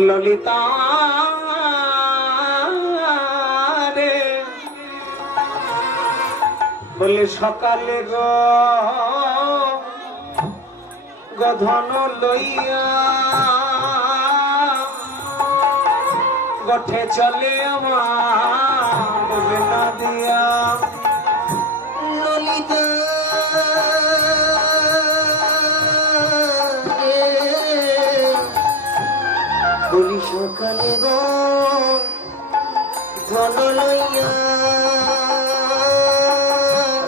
ললিতা রে বলে সকালে গধন লইয়া গঠে চলে আমার বেলা দিয়া ললিতা বলি সকালে ধন লইয়া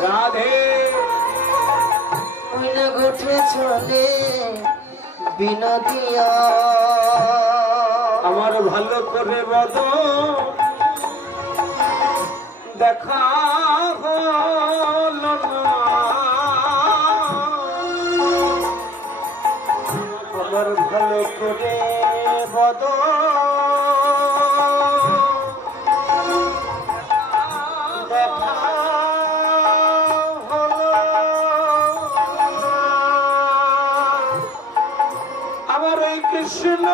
রাধে ওই না ঘটে চলে বিনা দিয়া আমার ভালো করে বদ দেখা হলো না আমার ভালো করে বদ দেখা হলো আমার ওই কৃষ্ণ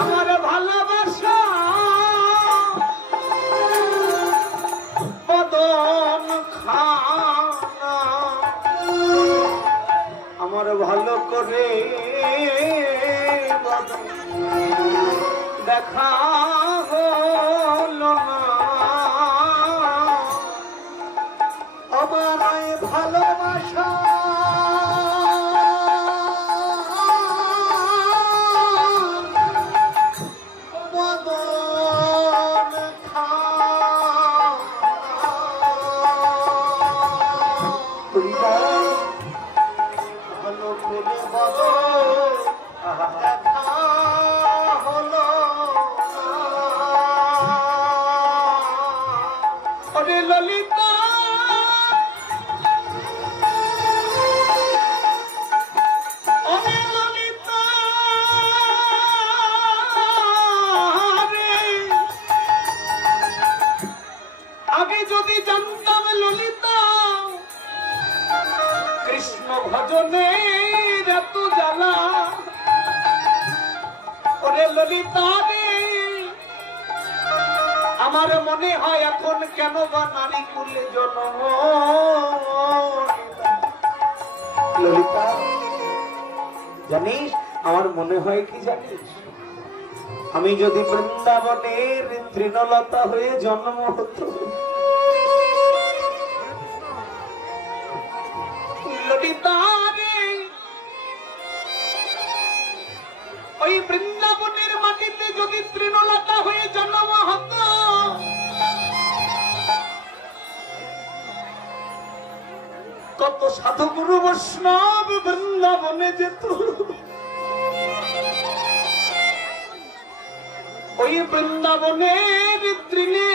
আমার ভালোবাসা বদন খানা আমার ভালো করে দেখা হলো না আমার ওই ভালোবাসা ললিতা ললিতা আগে যদি জানতাম ললিতা কৃষ্ণ ভজনের এত জ্বালা ওরে ললিতা রে আমার মনে হয় এখন কেন বা নারী কুলে জন্ম ললিতা জানিস আমার মনে হয় কি জানিস আমি যদি বৃন্দাবনের তৃণলতা হয়ে জন্ম হতো ললিতা রে ওই বৃন্দাবনের মাটিতে যদি তৃণলতা হয়ে জন্ম হতো কত সাধু গুরু বৈষ্ণব বৃন্দাবনে যেত ওই বৃন্দাবনের তৃণে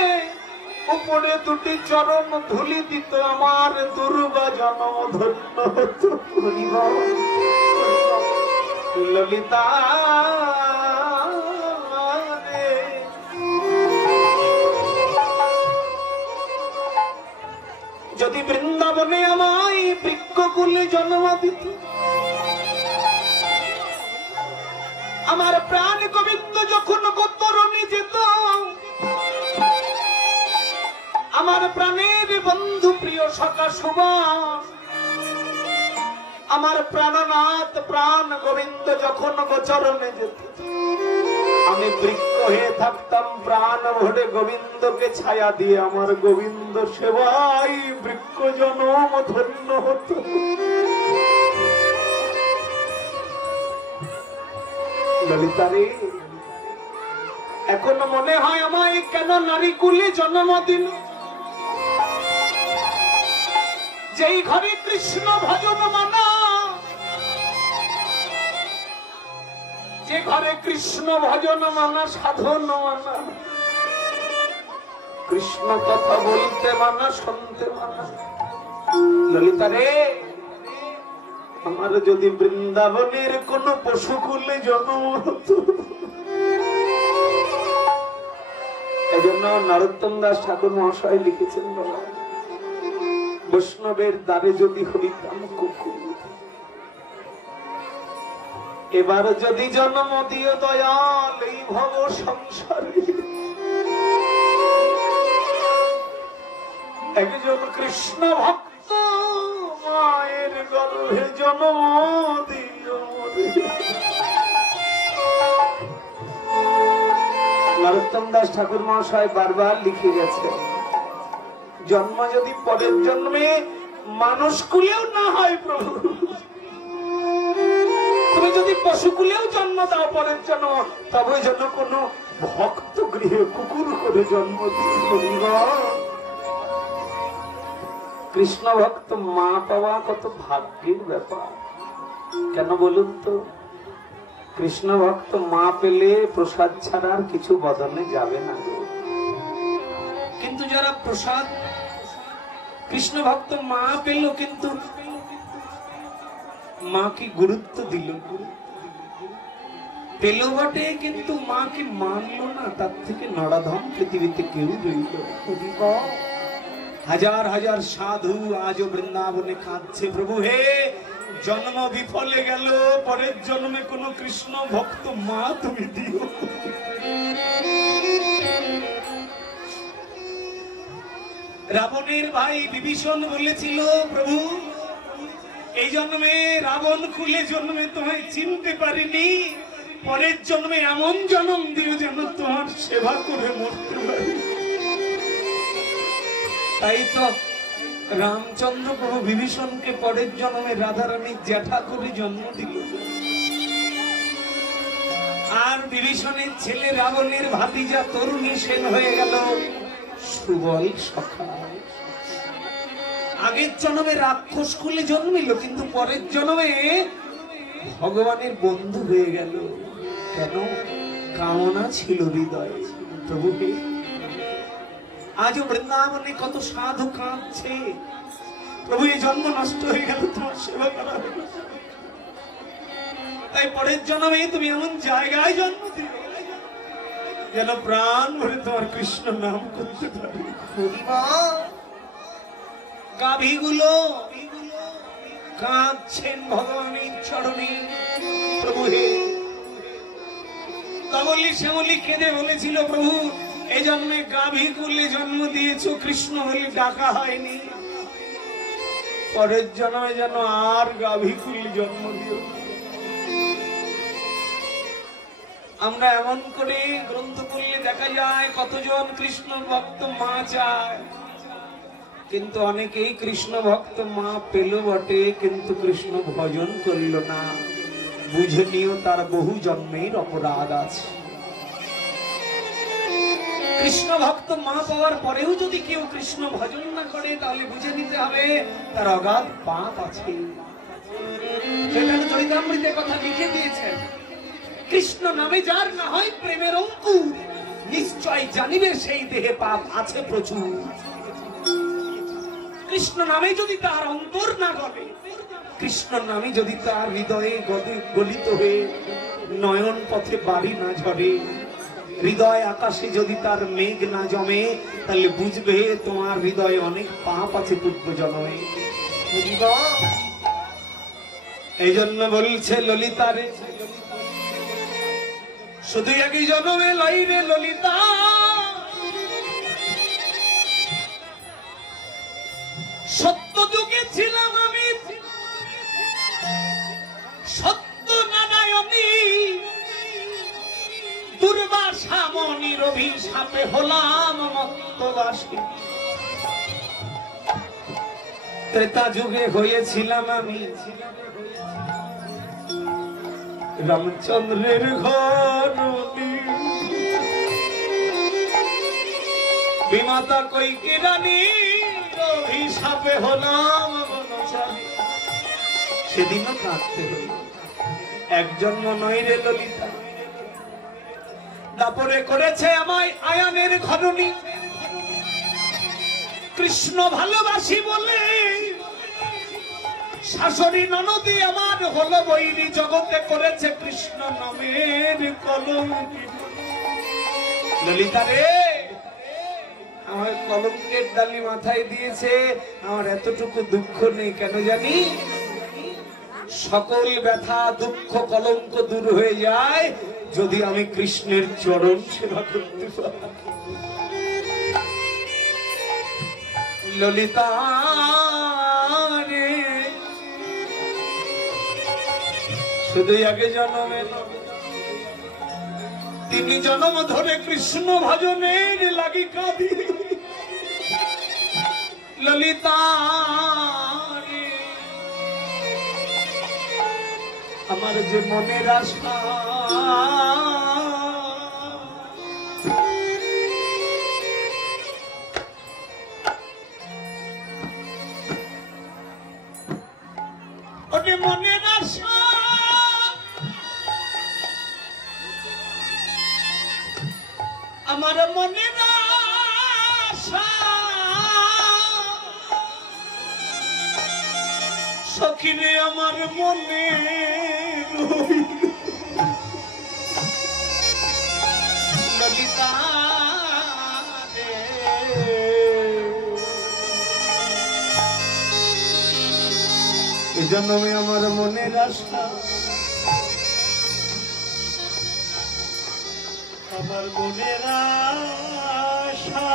উপরে দুটি চরণ ধুলি দিত আমার দুর্বা জন্ম ধন্য হতো ললিতা যদি বৃন্দাবনে আমায় বৃক্ষকুলে জন্ম দিত আমার প্রাণ গোবিন্দ যখন গোতরণে যেত আমার প্রাণের বন্ধু প্রিয় সখা সুভাষ আমার প্রাণনাথ প্রাণ গোবিন্দ যখন গোচরণে যেত আমি বৃক্ষ হয়ে থাকতাম প্রাণ ভরে গোবিন্দকে ছায়া দিয়ে আমার গোবিন্দ সেবাই বৃক্ষ জনম ধন্য হতো ললিতা রে এখন মনে হয় আমায় কেন নারী কুলে জন্ম দিল যেই ঘরে কৃষ্ণ ভজন মানা যে ঘরে কৃষ্ণ ভজন মানা সাধন মানা কৃষ্ণ কথা বলতে মানা শুনতে মানা ললিতা রে আমার যদি বৃন্দাবনের কোন পশুকুলে জন্ম হতো এজন্য নরোত্তম দাস ঠাকুর মহাশয় লিখেছেন বৈষ্ণবের দ্বারে যদি হইতাম কুকুর এবার যদি জন্ম দিও দয়াল এই ভব সংসারে, একজন কৃষ্ণ ভক্ত মায়ের গর্ভে জন্ম দিও। নরোত্তম দাস ঠাকুর মহাশয় বারবার লিখে গেছে, জন্ম যদি পরের জন্মে মানুষ কুলেও না হয় প্রভু, তুমি যদি পশু কুলেও জন্ম দাও পরের জন্ম, তবে যেন কোন ভক্ত গৃহে কুকুর করে জন্ম দিও। কৃষ্ণ ভক্ত মা পাওয়া কত ভাগ্যের ব্যাপার, কেন বলুন তো? কৃষ্ণ ভক্ত মা পেলে প্রসাদ ছাড়া আর কিছু বদলে যাবে না। কিন্তু যারা প্রসাদ কৃষ্ণ ভক্ত মা পেল কিন্তু মাকে গুরুত্ব দিল, পেল বটে কিন্তু মাকে মানলো না, তার থেকে নরাধম পৃথিবীতে কেউ রইল। হাজার হাজার সাধু আজও বৃন্দাবনে কাঁদছে, প্রভু হে জন্ম বিফলে গেল, পরের জন্মে কোন কৃষ্ণ ভক্ত মা তুমি দিও। রাবণের ভাই বিভীষণ বলেছিল, প্রভু এই জন্মে রাবণ কুলে জন্মে তোমায় চিনতে পারিনি, পরের জন্মে এমন জন্ম দিও যেন তোমার সেবা করে মরতে পারি। তাই তো রামচন্দ্র প্রভু বিভীষণকে পরের জন্মে রাধারানীর জ্যাঠা করে জন্ম দিল, আর বিভীষণের ছেলে রাবণের ভাতিজা তরুণী সেন হয়ে গেল সুবল সখা। আগের জন্মে রাক্ষস কুলে জন্মিল, কিন্তু পরের জন্মে ভগবানের বন্ধু হয়ে গেল। কেন? কামনা ছিল হৃদয়ে। প্রভুকে আজও বৃন্দাবনে কত সাধু কাঁদছে, প্রভু এই জন্ম নষ্ট হয়ে গেল, তোমার সেবা করা হলো। তাই পরের জন্মে তুমি এমন জায়গায় জন্ম দিও যেন প্রাণ ভরে তোমার কৃষ্ণ নাম করতে পারি। গাভীগুলো কাঁদছেন ভগবানের চরণে, প্রভু হে। কমলি শ্যামলি কেঁদে বলেছিল, প্রভু এই জন্মে গাভী কুলে জন্ম দিয়েছো, কৃষ্ণ বলে ডাকা হয়নি, পরের জন্মে যেন আর গাভী কুলে জন্ম দিও। আমরা এমন করে গ্রন্থ পড়লে দেখা যায় কতজন কৃষ্ণ ভক্ত মা চায়, কিন্তু অনেকেই কৃষ্ণ ভক্ত মা পেল বটে, কিন্তু কৃষ্ণ ভজন করিল না। বুঝে নিও তার বহু জন্মের অপরাধ আছে। কৃষ্ণ ভক্ত মা পাওয়ার পরেও যদি কেউ কৃষ্ণ ভজন না করে, তাহলে বুঝে নিতে হবে তার অগাধ পাপ আছে। চৈতন্য চরিতামৃতে কথা লিখে দিয়েছেন, কৃষ্ণ নামে যার না হয় প্রেমের অঙ্কুর, নিশ্চয় জানিবে সেই দেহে পাপ আছে প্রচুর। কৃষ্ণ নামে যদি তার অন্তর না গলে, কৃষ্ণ নামে যদি তার হৃদয়ে গলিত হয়ে নয়ন পথে বাড়ি না ঝরে, হৃদয় আকাশে যদি তার মেঘ না জমে, তাহলে বুঝবে তোমার হৃদয়ে অনেক পাপ আছে পূর্ব জন্মে। এই জন্য বলছে ললিতারে, শুধু একই জন্মে লইবে ললিতা, সত্য যুগে ছিলাম আমি সত্য নারায়ণী, দুর্বাসা মনির অভিশাপে হলাম মত্তবাসী। ত্রেতা যুগে হয়েছিলাম আমি রামচন্দ্রের ঘর, বিমাতা কইকে রানী অভিশাপে হলাম বনচারী। সেদিনও কাঁদতে হল, এক জন্ম নয় রে ললিতা। দাপরে করেছে আমায় আয়ানের ঘরণী, কৃষ্ণ ভালোবাসি বলে শাশুড়ি ননদী আমার হলো বৈরী, জগতে করেছে কৃষ্ণ নামের কলঙ্কি। ললিতা রে, আমার কলঙ্কের ডালি মাথায় দিয়েছে, আমার এতটুকু দুঃখ নেই কেন জানি? সকল ব্যথা দুঃখ কলঙ্ক দূর হয়ে যায় যদি আমি কৃষ্ণের চরণ সেবা করতে পারি। ললিতা রে, শুধু আগে জন্মে 3 জন্ম ধরে কৃষ্ণ ভজনের লাগি কাঁদি। ললিতা রে, আমার যে মনের আশা ওরে মনের আশা আমার মনের আশা সখিরে আমার মনে ললিতা রে, এই জন্যে আমার মনের আশা আমার মনের আশা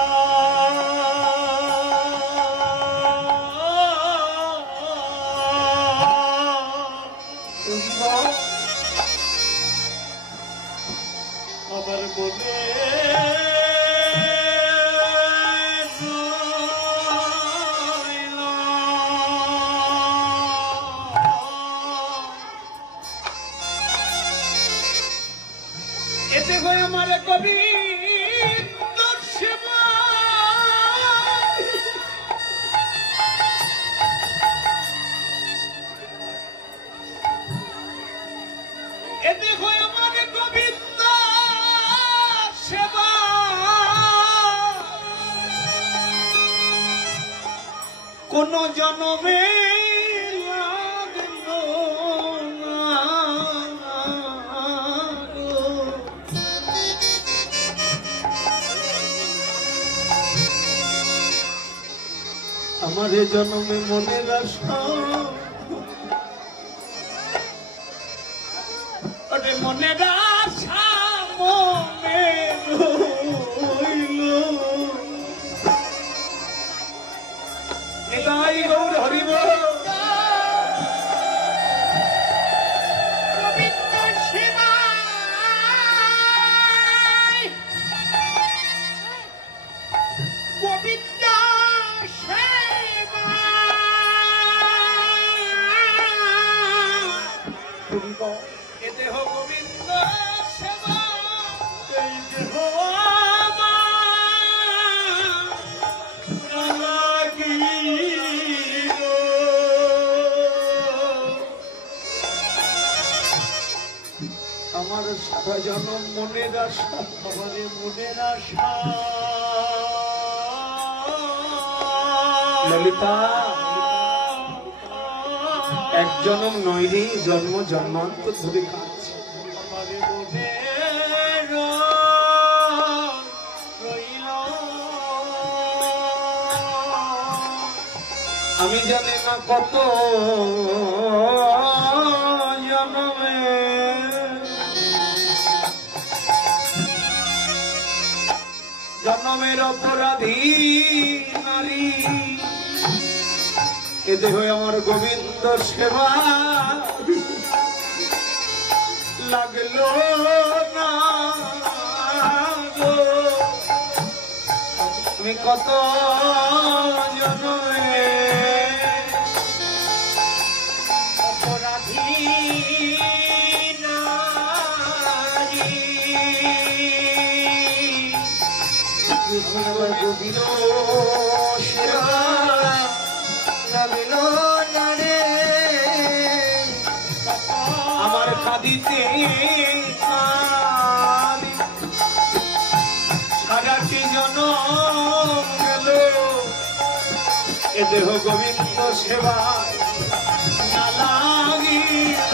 আমার মনে এতে হয় আমার কবি এতে হয় আমার গোবিন্দ সেবা কোন জন্মে লাগলো না গো। আমার এ জন্মে মনের আশা ওরে মনের আশা মনে রইল। নিতাই গৌর হরি বল। গোবিন্দ সেবায় গোবিন্দ সেবায় এ দেহ গোবিন্দ সেবা এই দেহ আমার সারা জনম মনের আশা আমার মনের আশা। ললিতা এক জনম নইরি জন্ম জন্মান্তর ধরে কাঁদছে আমার মনে রইল। আমি জানি না কত জন্মে জন্মের অপরাধী নারী এ দেহ আমার গোবিন্দ সেবা লাগলো না গো। তুমি কত জন্মে অপরাধী নারী আমার গোবিন্দ সেবা লাগলো না রে। আমার কাঁদিতে সারাটি জনম গেল এ দেহ গোবিন্দ সেবা না লাগিল।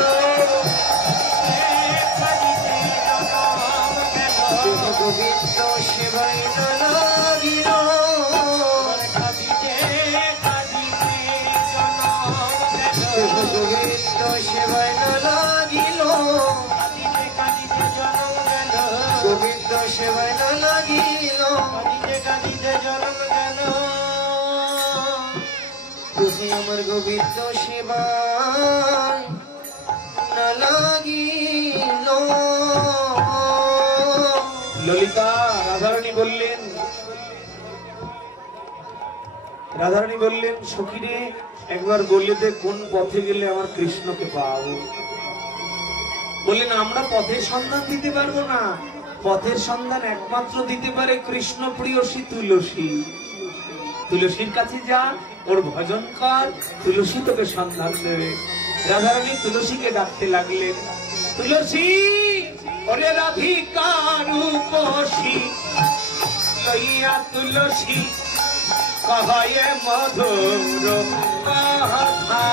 গোবিন্দ সেবাই না লাগিল। গোবিন্দ সেবায় না লাগিল, গোবিন্দ সেবায় না লাগিল, তুমি আমার গোবিন্দ সেবায় না লাগিল। ললিতা রাধারানী বললেন, রাধারানী বললেন সখীরে একবার বললে দে কোন পথে গেলে আমার কৃষ্ণকে পাবো। বললেন আমরা পথের সন্ধান দিতে পারবো না, পথের সন্ধান একমাত্র দিতে পারে কৃষ্ণ প্রিয়সী তুলসী। তুলসীর কাছে যা, ওর ভজন কর, তুলসী তোকে সন্ধান দেবে। রাধারানী তুলসীকে ডাকতে লাগলেন, তুলসী ওরে রাধিকা রূপসী লইয়া তুলসী কহয়ে মধুর কথা।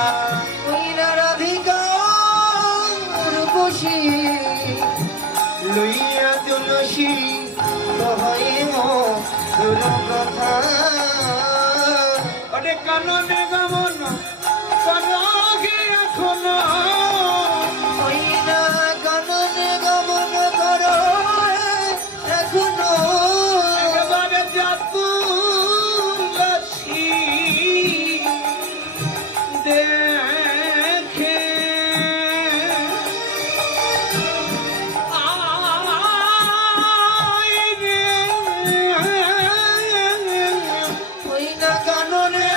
ওই না রাধিকা রূপসী লইয়া তুলসী কহয়ে মধুর কথা। ওরে কাননে গমন করগে এখনো, ওই না কাননে গমন করো এখনো। একেবারে যা তুলসী দেখে আয় রে। ওই না কাননে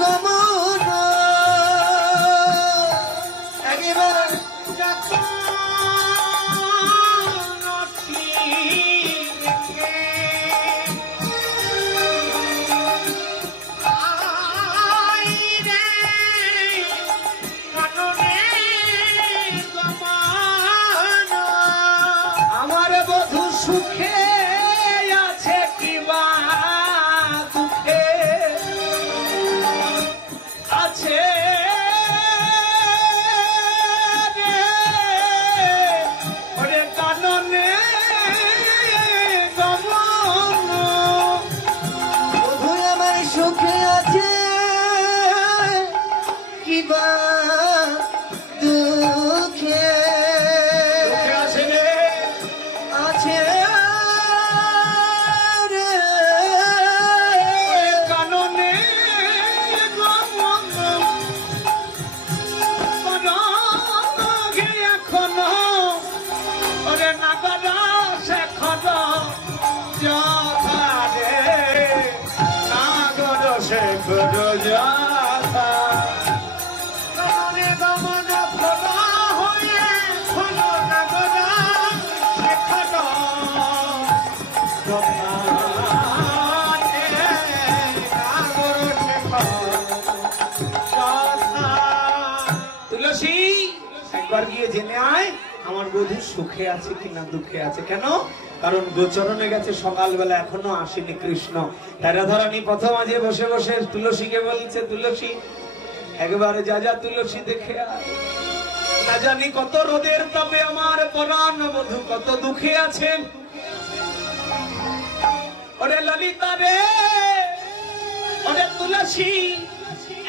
গমন একেবারে আমার বধূ সুখে আছে কিবা দুঃখে আছে রে। ওরে কাননে গমন বধূ আমার সুখে আছে কিবা দুঃখে সুখে আছে রে। আছে রে। কাননে গমন করগে এখনো, ওরে নাগরা শেখনো যথা রে, নাগর শেখর যথা। কাননে গমন ফলা হয়ে হলো নাগরা শেখনো যথা রে, নাগর শেখর যথা। তুলসী একবার গিয়ে জেনে আয় আমার বধূ সুখে আছে কিনা দুঃখে আছে। কেন? কারণ গোচরণে গেছে সকালবেলা, এখনো আসেনি কৃষ্ণ। তাই রাধারানী পথ মাঝে বসে বসে তুলসীকে বলছে, তুলসী একবারে যা যা তুলসী দেখে আয়। না জানি কত রোদের তাপে আমার পরাণ বধূ কত দুঃখে আছে। ওরে ললিতা রে, ওরে তুলসী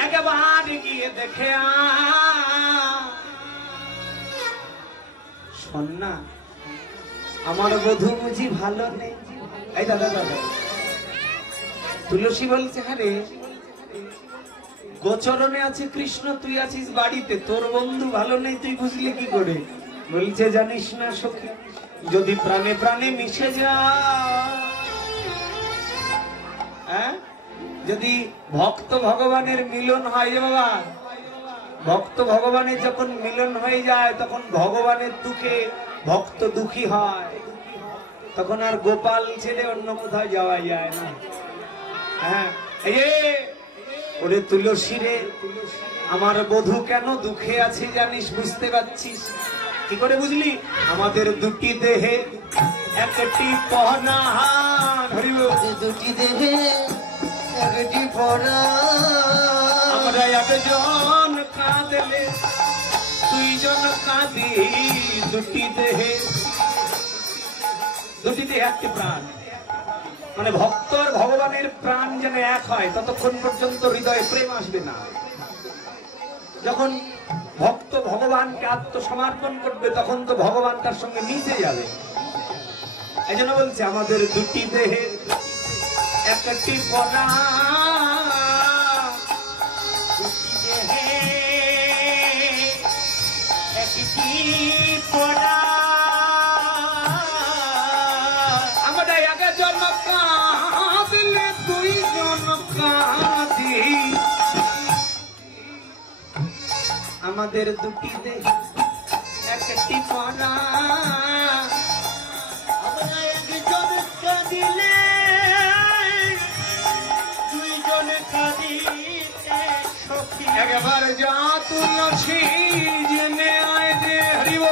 একবার গিয়ে দেখে আয়। শোন না, আমার বধূ বুঝি ভালো নেই। এই দাদা দাদা, তুলসী বলছে হ্যাঁ রে, গোচরণে আছে কৃষ্ণ, তুই আছিস বাড়িতে, তোর বন্ধু ভালো নেই তুই বুঝলি কি করে? বলছে জানিস না সখী, যদি প্রাণে প্রাণে মিশে যা, হ্যাঁ যদি ভক্ত ভগবানের মিলন হয় বাবা, ভক্ত ভগবানের যখন মিলন হয়ে যায় তখন ভগবানের দুঃখে ভক্ত দুঃখী হয়, তখন আর গোপাল ছেড়ে অন্য কোথাও যাওয়া যায় না। হ্যাঁ ওরে তুলসী রে, আমার বধূ কেন দুঃখে আছে জানিস, বুঝতে পারছিস? কি করে বুঝলি? আমাদের দুটি দেহে একটি পহনাহার, দুটি দেহে একটি পরা, আমরা একজন কাঁদলে দুইজন কাঁদি, দুটি দেহে একটি প্রাণ। মানে ভক্ত আর ভগবানের প্রাণ যেন এক হয়, ততক্ষণ পর্যন্ত হৃদয়ে প্রেম আসবে না। যখন ভক্ত ভগবানকে আত্মসমর্পণ করবে তখন তো ভগবান তার সঙ্গে মিশে যাবে। এই জন্য বলছে আমাদের দুটি দেহে একটি পরাণ, দুটি দেহে একটি পরাণ। আমরা একজন কাঁদিলে দুইজন কাঁদি, আমাদের দুটি দেহে একটি পরাণ। আমরা একজন কাঁদিলে দুইজন কাঁদিতে সখী। একবার যা তুলসী জেনে আয় যে হরিব,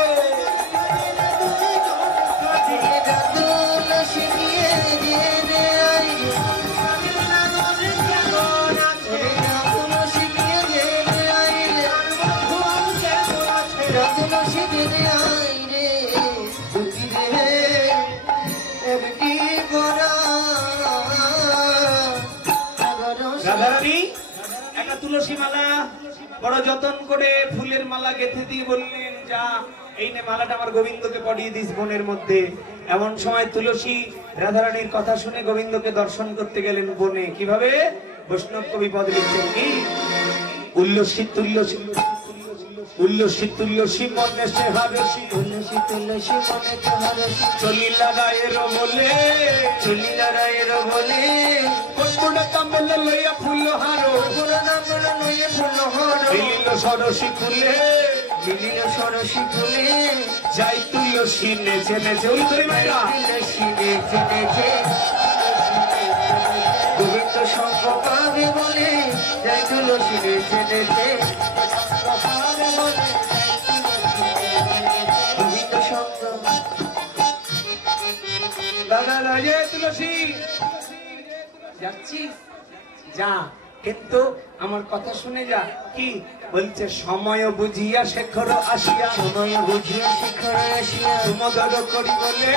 তুলসী দিয়ে জেনে আয় রাধারানী একটা তুলসী মালা বড় যতন করে ফুলের মালা গেঁথে দিয়ে বললেন, যা এই নে মালাটা আমার গোবিন্দকে পরিয়ে দিস বনের মধ্যে। এমন সময় তুলসী রাধারানীর কথা শুনে গোবিন্দকে দর্শন করতে গেলেন বনে। কিভাবে? বৈষ্ণব কবি পদ লিখছেন কি, উল্লসী তুল্লসী উল্লসী তুল্লসী মনে সে হারসী, উল্লসী তুল্লসী মনে সে হারসী, চলিলা রায়ের বলে, চলিলা রায়ের বলে, কোন কামেল লইয়া ফুল হারো, কোন কামেল লইয়া ফুল হারো, মিলিল সরসী কুলে, মিলিল সরসী কুলে, যাই তুলসী নেচে নেচে। ওই তোর মাইরা তুলসী নেচে নেচে গোবিন্দ সঙ্গ পাবে বলে, যাই তুলসী নেচে নেচে গোবিন্দ সঙ্গ। দাদা দাদা তুলসী যাচ্ছিস যা, কিন্তু আমার কথা শুনে যা। কি বলছে? সময় বুঝিয়া শেখর আসিয়া, সময় বুঝিয়া শেখর আসিয়া, সুমধুর করি বলে,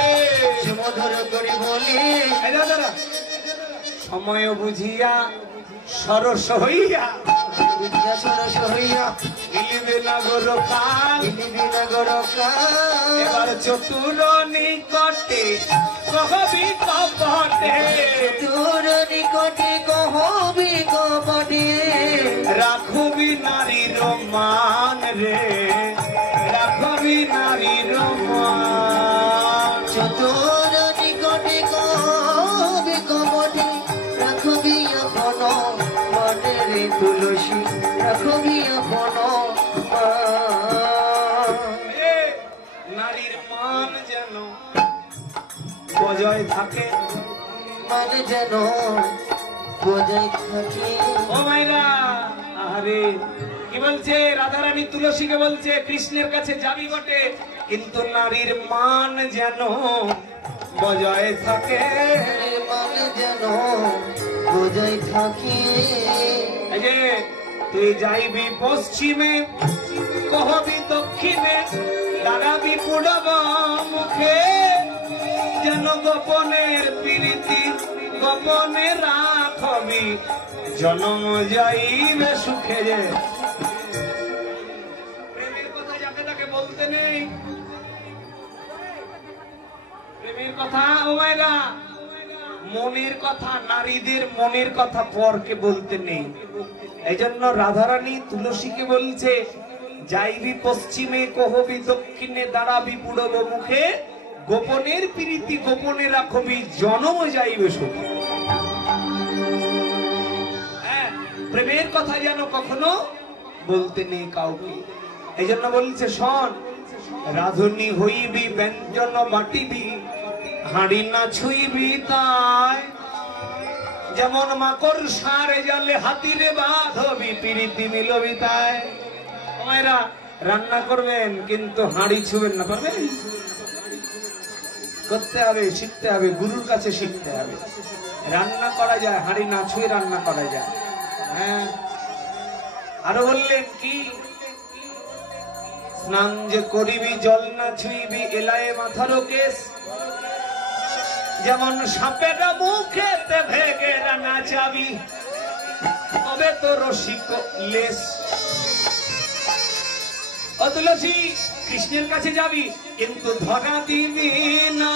সুমধুর করি বলে, সময় বুঝিয়া সরস হইয়া, বুঝিয়া সরস হইয়া, মিলিবে না গরকাল, মিলিবে না গরকাল। এবার চতুর নিকটে কহবি কপটে, চতুর নিকটে কহবি কপটে, রাখবি নারীর মান রে, রাখবি নারীর মান। চতুর নিকটে কহবি কপটে, রাখবি আপন মনে রে তুলসী, রাখবি আপন নারীর মান যেন বজায় থাকে, মানে যেন বজায় থাকে। ও মাইরা, আরে কি বলছে? রাধারানী তুলসীকে বলছে কৃষ্ণের কাছে যাবি বটে, কিন্তু নারীর মান যেন বজায় থাকে, মানে যেন বজায় থাকে। এই যে তুই যাইবি পশ্চিমে, কহবি দক্ষিণে, দাঁড়াবি পূর্ব মুখে, যেন গোপনের প্রীতি গোপনে রাখবি, জনম যাইবে সুখে। যে প্রেমের কথা যাকে তাকে বলতে নেই, প্রেমের কথা ও মায়েরা, মনের কথা, নারীদের মনের কথা পরকে বলতে নেই। এই জন্য রাধারানী তুলসীকে বলছে, যাইবি পশ্চিমে, কহবি দক্ষিণে, দাঁড়াবি পূর্ব মুখে, গোপনের প্রীতি গোপনে রাখবি, জনম যাইবে সুখে। হ্যাঁ, প্রেমের কথা যেন কখনো বলতে নেই কাউকে। এই জন্য বলছে, শোন, রাধুনী হইবি ব্যঞ্জন বাটিবি, হাঁড়ি না ছুইবি তাই, যেমন মাকড় সারে জালে হাতিরে বাঁধবি, প্রীতি মিলবি তাই। আমায়রা রান্না করবেন কিন্তু হাঁড়ি ছুবেন না, পারবেন? করতে হবে, শিখতে হবে, গুরুর কাছে শিখতে হবে। রান্না করা যায়, হাঁড়ি না ছুঁয়ে রান্না করা যায়। হ্যাঁ, আরো বললেন কি, স্নান যে করিবি জল না ছুঁইবি, এলায়ে মাথার কেশ, যেমন সাপের মুখেতে ভেগে রান্না চাবি, তবে তো রসিক লেশ। ও তুলসী কৃষ্ণের কাছে যাবি কিন্তু ধরা দিবি না,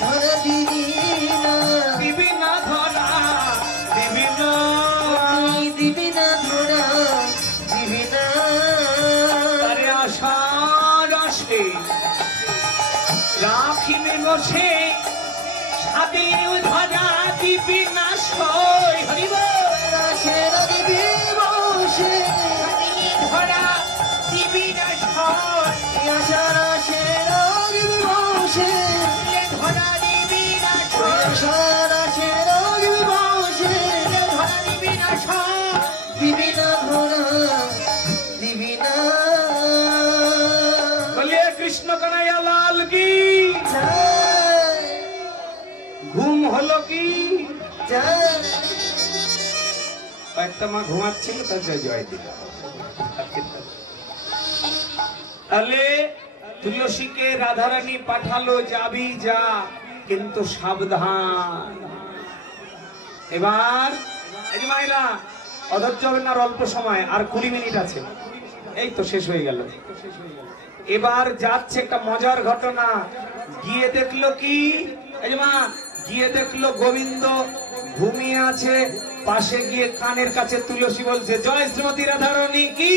ধরা দিবি না, দিবি না ধরা দিবি না, তুই দিবি না ধরা দিবি না। আরে আশার আসে রাখিবে বসে স্বাধীন ধরা দিবি না সই হরিব রাশের দিবি বসে ধরা দিবি না সই আশা রাশের দিবি বসে ধরা দিবি না আশা রাশের দিবি বসে ধরা দিবি না সই দিবি না ধরা দিবি না। বলিয়ে কৃষ্ণ কানাইয়া লাল কি জয় ঘুম হলো কি? জয় একটা মা ঘুমাচ্ছিল তার জয় জয় দিল। তাহলে তুলসীকে রাধারানী পাঠালো যাবি যা কিন্তু সাবধান। এবার এই যে মায়েরা অধৈর্য হবেন না, আর অল্প সময়, আর 20 মিনিট আছে, এই তো শেষ হয়ে গেল। এবার যাচ্ছে একটা মজার ঘটনা। গিয়ে দেখলো কি, এই যে মা, গিয়ে দেখলো গোবিন্দ ঘুমিয়ে আছে, পাশে গিয়ে কানের কাছে তুলসী বলছে জয় শ্রীমতী রাধারানী কি।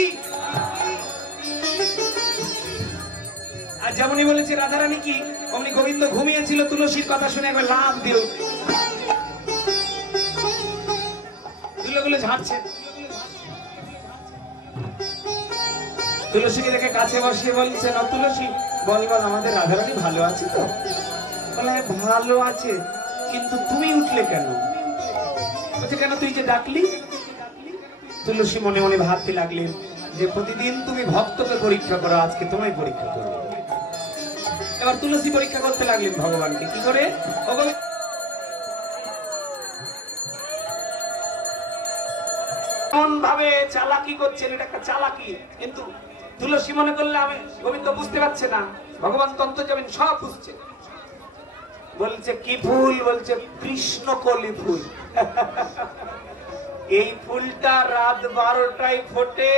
আর যেমনই বলেছে রাধারানী কি, অমনি গোবিন্দ ঘুমিয়েছিল, তুলসীর কথা শুনে একবার লাফ দিল, তুলোগুলো ঝাড়ছে। তুলসীকে দেখে কাছে বসিয়ে বলছে না তুলসী বল বল আমাদের রাধারানী ভালো আছে তো? বলে ভালো আছে, কিন্তু তুমি উঠলে কেন? বলছে কেন তুই যে ডাকলি? তুলসী মনে মনে ভাবতে লাগলেন যে প্রতিদিন তুমি ভক্তকে পরীক্ষা করো, আজকে তোমায় পরীক্ষা করো। এবার তুলসী পরীক্ষা করতে লাগলেন ভগবানকে, কি করে? কোন ভাবে চালাকি করছেন, এটা একটা চালাকি। কিন্তু তুলসী মনে করলে আমি গোবিন্দ বুঝতে পারছে না, ভগবান তন্ত্র যাবেন সব বুঝছে। বলছে কি ফুল? বলছে কৃষ্ণকলি ফুল। এই ফুলটা রাত 12টায় ফোটে,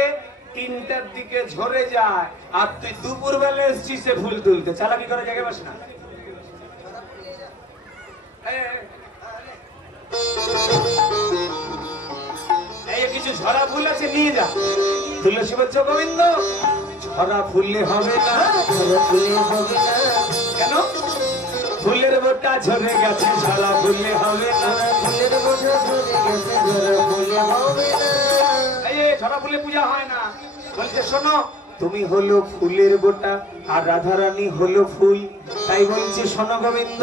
3টার দিকে ঝরে যায়, আর তুই দুপুর বেলা এসছিস সে ফুল তুলতে। চালাকি করে জায়গায় বস না। এই কিছু ঝরা ফুল আছে নিয়ে যা। তুলসী বলছে গোবিন্দ ঝরা ফুললে হবে না। ফুলে হবে না, কেন? ফুলের বোটা ঝরে গেছে, ঝরা ফুললে হবে না। ফুলের বোঝা ঝরে গেছে, ঝরা ফুলে হবে না। এই ঝরা ফুলে পূজা হয় না। বলছে শোনো, তুমি হলো ফুলের বোটা আর রাধারানী হলো ফুল, তাই বলছি শোনো গোবিন্দ,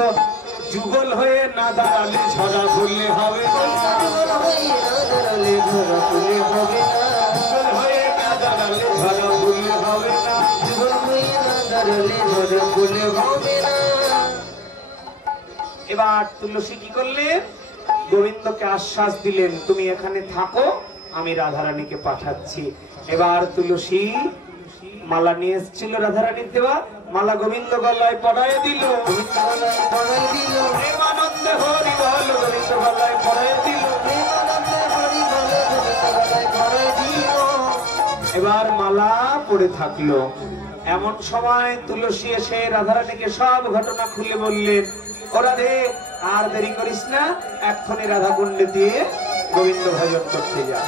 যুগল হয়ে না দাঁড়ালে ঝরা ফুললে হবে না। যুগল হয়ে না দাঁড়ালে ঝরা ফুলে হবে না। যুগল হয়ে না দাঁড়ালে ঝরা ফুললে হবে না। যুগল হয়ে না দাঁড়ালে ঝরা ফুলে হবে না। এবার তুলসী কি করলেন? গোবিন্দকে আশ্বাস দিলেন তুমি এখানে থাকো, আমি রাধারানীকে পাঠাচ্ছি। এবার তুলসী মালা নিয়ে এসেছিল রাধারানীর দেওয়া, মালা গোবিন্দ গলায় পরায় দিল। গলায় পরায় দিল, প্রেমানন্দে হরি বল গোবিন্দ গলায় পরায় দিল। প্রেমানন্দে হরি বলে গোবিন্দ গলায় পরায় দিল। এবার মালা পড়ে থাকলো। এমন সময় তুলসী এসে রাধারানীকে সব ঘটনা খুলে বললেন, ও রাধে আর দেরি করিস না, এক্ষুনি রাধা কুণ্ডে দিয়ে গোবিন্দ ভজন করতে যা।